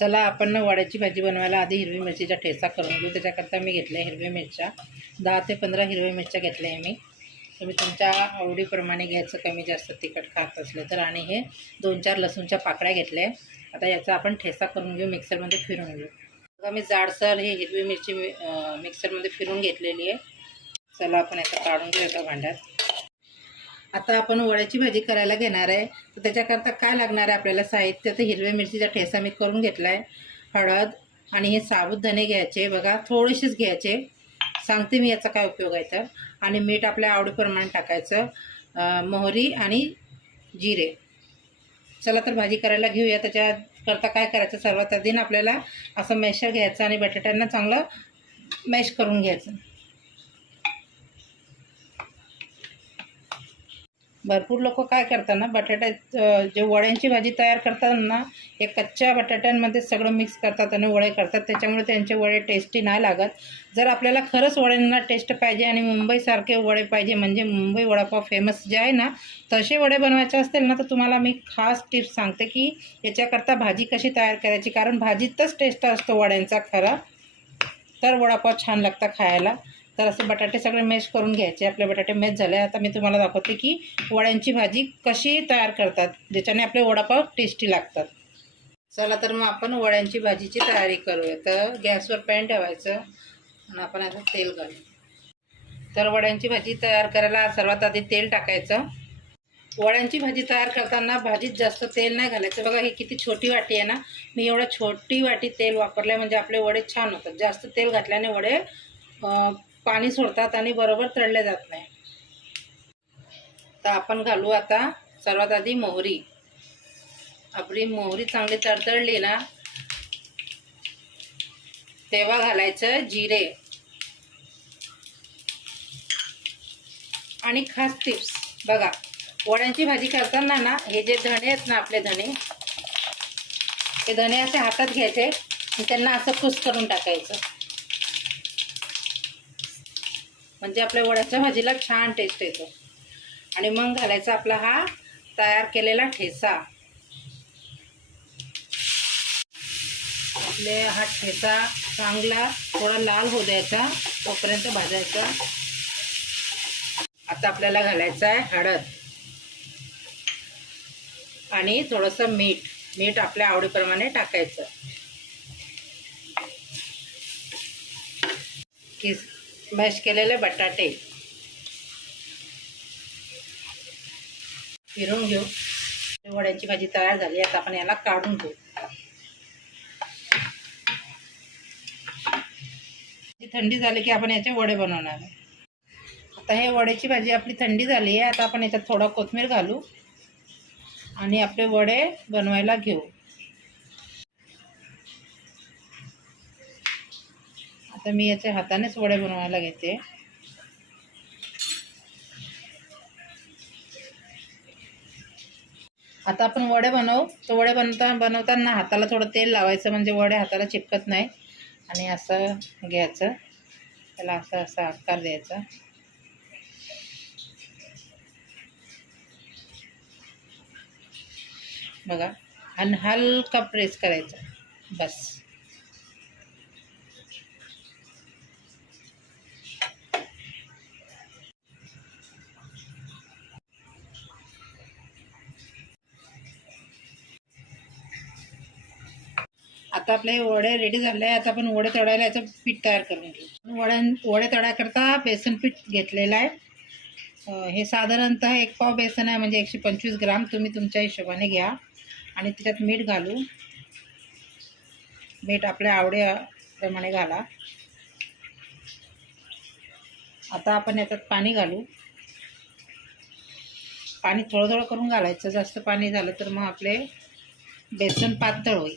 चला आपण ना वड्याची भाजी बनवायला आधी हिरवी मिरचीचा ठेचा करून घेऊ. त्याच्याकरता मी घेतल्या हिरव्या मिरच्या. दहा ते पंधरा हिरव्या मिरच्या घेतल्या आहे मी. तुम्ही तुमच्या आवडीप्रमाणे घ्यायचं कमी जास्त तिखट खात असलं तर. आणि हे दोन चार लसूणच्या पाकळ्या घेतल्या. आता याचा आपण ठेचा करून घेऊ मिक्सरमध्ये फिरून घेऊ. बघा मी जाडसर ही हिरवी मिरची मिक्सरमध्ये फिरून घेतलेली आहे. चला आपण याचा काढून घेऊ एका भांड्यात. आता आपण वड्याची भाजी करायला घेणार आहे. तर त्याच्याकरता काय लागणार आहे आपल्याला साहित्य? तर हिरव्या मिरचीचा ठेसा मी करून घेतला आहे हळद आणि हे साबुदाणे घ्यायचे. बघा थोडेसेच घ्यायचे. सांगते मी याचा काय उपयोग आहे तर. आणि मीठ आपल्या आवडीप्रमाणे टाकायचं. मोहरी आणि जिरे. चला तर भाजी करायला घेऊया. त्याच्याकरता काय करायचं? सर्वात आधी आपल्याला असं मॅशर घ्यायचं आणि बटाट्यांना चांगलं मॅश करून घ्यायचं. भरपूर लोक काय करतात ना बटाट्या जे वड्यांची भाजी तयार करताना हे कच्च्या बटाट्यांमध्ये सगळं मिक्स करतात आणि वडे करतात. त्याच्यामुळे त्यांचे वडे टेस्टी नाही लागत. जर आपल्याला खरंच वड्यांना टेस्ट पाहिजे आणि मुंबईसारखे वडे पाहिजे म्हणजे मुंबई वडापाव फेमस जे आहे ना तसे वडे बनवायचे असतील ना तर तुम्हाला मी खास टिप्स सांगते की याच्याकरता भाजी कशी तयार करायची? कारण भाजीतच टेस्ट असतो वड्यांचा खरा. तर वडापाव छान लागतं खायला. तर असे बटाटे सगळे मॅश करून घ्यायचे. आपले बटाटे मॅश झाले. आता मी तुम्हाला दाखवते की वड्यांची भाजी कशी तयार करतात ज्याच्याने आपले वडापाव टेस्टी लागतात. चला तर मग आपण वड्यांची भाजीची तयारी करूया. तर गॅसवर पॅन ठेवायचं आणि आपण आता तेल घालू तर वड्यांची भाजी तयार करायला सर्वात आधी तेल टाकायचं. वड्यांची भाजी तयार करताना भाजीत जास्त तेल नाही घालायचं. बघा ही किती छोटी वाटी आहे ना? मी एवढं छोटी वाटी तेल वापरलं म्हणजे आपले वडे छान होतात. जास्त तेल घातल्याने वडे पाणी सोडतात आणि बरोबर तळले जात नाही. तर आपण घालू आता सर्वात आधी मोहरी. आपली मोहरी चांगली तडतडली ना तेव्हा घालायचं जिरे. आणि खास टिप्स बघा वड्यांची भाजी करताना ना हे जे धणे आहेत ना आपले धणे हे धणे असे हातात घ्यायचे त्यांना असं कुस करून टाकायचं. म्हणजे आपल्या वड्याच्या भाजीला छान टेस्ट येतो. आणि मग घालायचा आपला हा तयार केलेला ठेचा. आपले हा ठेचा चांगला थोडा लाल होऊ द्यायचा तोपर्यंत भाजायचा. आता आपल्याला घालायचं आहे हळद. आणि थोडंसं मीठ मीठ आपल्या आवडीप्रमाणे टाकायचं. किस मॅश केलेले बटाटे. फिरून घेऊ. वड्यांची भाजी तयार झाली आता आपण याला काढून घेऊ. थंडी झाली की आपण याचे वडे बनवणार आहे. आता हे वड्याची भाजी आपली थंडी झाली आहे आता आपण याच्यात थोडा कोथमीर घालू आणि आपले वडे बनवायला घेऊ. आता मी याच्या हातानेच वडे बनवायला घेते. आता आपण वडे बनवू. तर वडे बनवता बनवताना हाताला थोडं तेल लावायचं म्हणजे वडे हाताला चिपकत नाही. आणि असं घ्यायचं. त्याला असं असा आकार द्यायचा. बघा. आणि हलका प्रेस करायचा. बस. आता आपले वडे रेडी झाले आहे आता आपण वडे तळायला याचं पीठ तयार करून घेऊ. वड्यां वडे तळायकरता बेसन पीठ घेतलेलं आहे. हे साधारणतः एक पाव बेसन आहे. म्हणजे एकशे पंचवीस ग्राम तुम्ही तुमच्या हिशोबाने घ्या. आणि त्याच्यात मीठ घालू. मीठ आपल्या आवडीप्रमाणे घाला. आता आपण याच्यात पाणी घालू. पाणी थोडं थोडं करून घालायचं. जास्त पाणी झालं तर मग आपले बेसन पातळ होईल.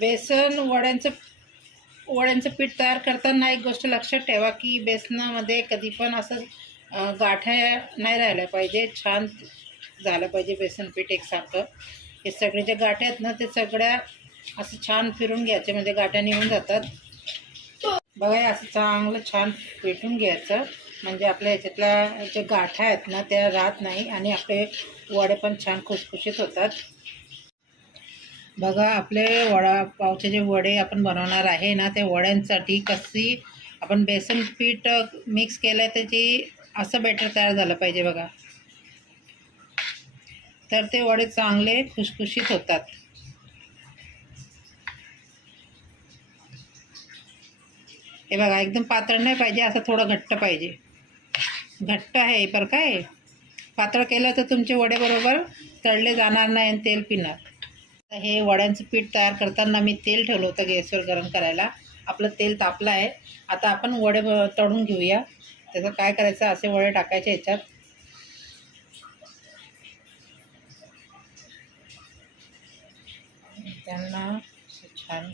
बेसन वड्यांचं वड्यांचं पीठ तयार करताना एक गोष्ट लक्षात ठेवा की बेसनामध्ये कधी पण असं गाठ्या नाही राहिल्या पाहिजे. छान झालं पाहिजे बेसन पीठ एकसारखं. हे सगळे जे गाठ्या आहेत ना ते सगळ्या असं छान फिरून घ्यायचे. म्हणजे गाठ्या निघून जातात. बघा असं चांगलं छान पेटून घ्यायचं. म्हणजे आपल्या ह्याच्यातल्या ज्या गाठ्या आहेत ना त्या राहत नाही आणि आपले वडे पण छान खुसखुशीत होतात. बघा आपले वडापावचे जे वडे आपण बनवणार आहे ना ते वड्यांसाठी कशी आपण बेसन पीठ मिक्स केलं आहे त्याची असं बॅटर तयार झालं पाहिजे बघा. तर ते वडे चांगले खुशखुशीत होतात. हे बघा एकदम पातळ नाही पाहिजे असं थोडं घट्ट पाहिजे. घट्ट आहे पर काय पातळ केलं तर तुमचे वडे बरोबर तळले जाणार नाही आणि तेल पिणार. हे वड्यांचं पीठ तयार करताना मी तेल ठेवलं होतं गॅसवर गरम करायला. आपलं तेल तापलं आहे. आता आपण वडे ब- तळून घेऊया. त्याचं काय करायचं असे वडे टाकायचे याच्यात. त्यांना छान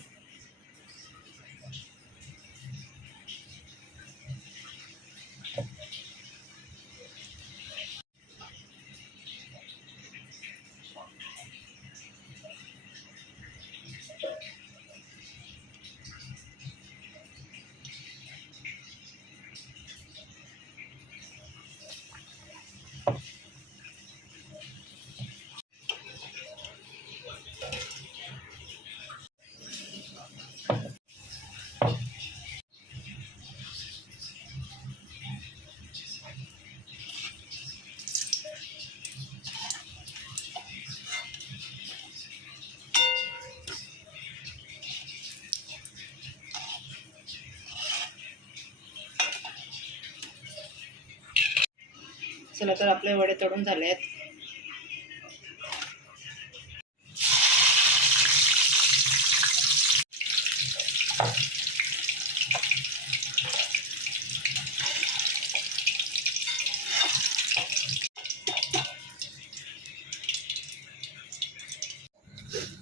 चला तर आपले वडे तळून झाले आहेत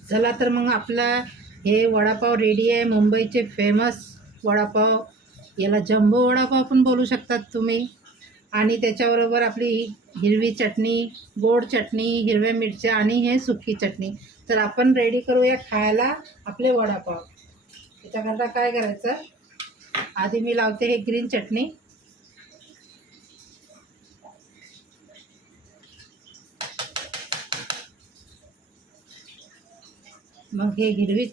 चला तर मग आपला हे वडापाव रेडी आहे. मुंबईचे फेमस वडापाव. याला जम्बो वडापाव पण बोलू शकतात तुम्ही. आणि त्याच्याबरोबर आपली हिरवी चटणी गोड चटणी हिरव्या मिरच्या आणि हे सुकी चटणी. तर आपण रेडी करूया खायला आपले वडापाव. त्याच्याकरता काय करायचं? आधी मी लावते हे ग्रीन चटणी. मग हे हिरवी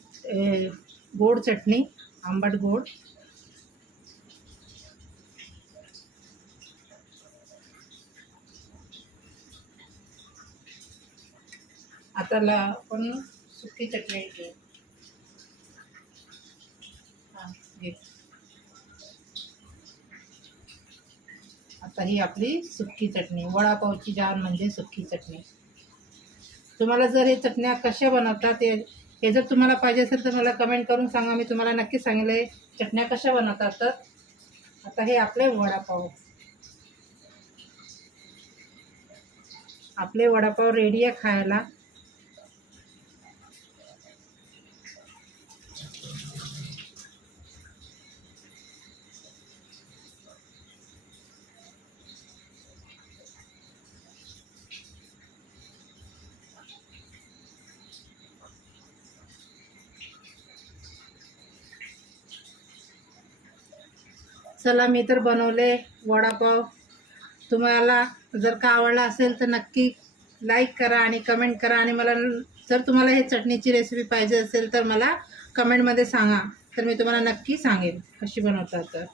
गोड चटणी आंबट गोड. आता आपण सुकी चटणी घेऊ. हां घे. आता ही आपली सुकी चटणी वडापावची जान म्हणजे सुकी चटणी. तुम्हाला जर हे चटण्या कशा बनवतात हे जर तुम्हाला पाहिजे असेल तर मला कमेंट करून सांगा. मी तुम्हाला नक्की सांगेल चटण्या कशा बनवतात तर. आता हे आपले वडापाव. आपले वडापाव रेडी आहे खायला. चला मी तर बनवले वडापाव. तुम्हाला जर का आवडला असेल तर नक्की लाईक करा आणि कमेंट करा. आणि मला जर तुम्हाला हे चटणीची रेसिपी पाहिजे असेल तर मला कमेंटमध्ये सांगा. तर मी तुम्हाला नक्की सांगेन कशी बनवतात तर.